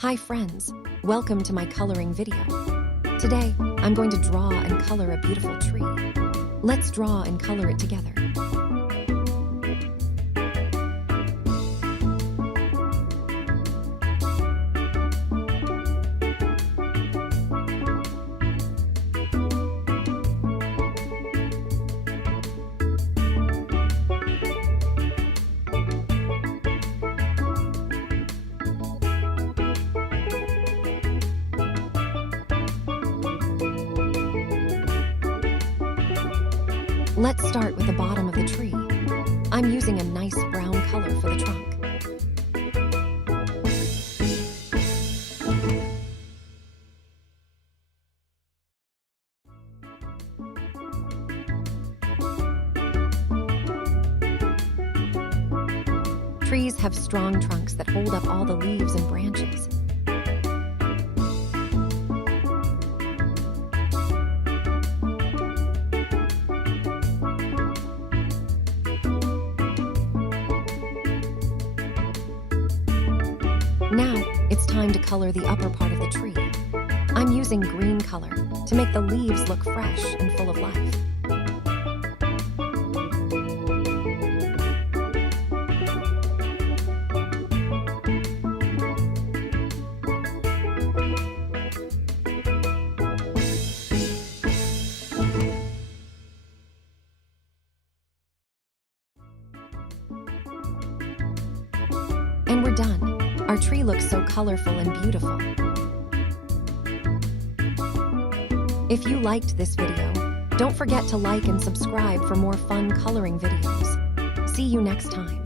Hi friends, welcome to my coloring video. Today, I'm going to draw and color a beautiful tree. Let's draw and color it together. Let's start with the bottom of the tree. I'm using a nice brown color for the trunk. Trees have strong trunks that hold up all the leaves and branches. Now, it's time to color the upper part of the tree. I'm using green color to make the leaves look fresh and full of life. And we're done. Our tree looks so colorful and beautiful. If you liked this video, don't forget to like and subscribe for more fun coloring videos. See you next time.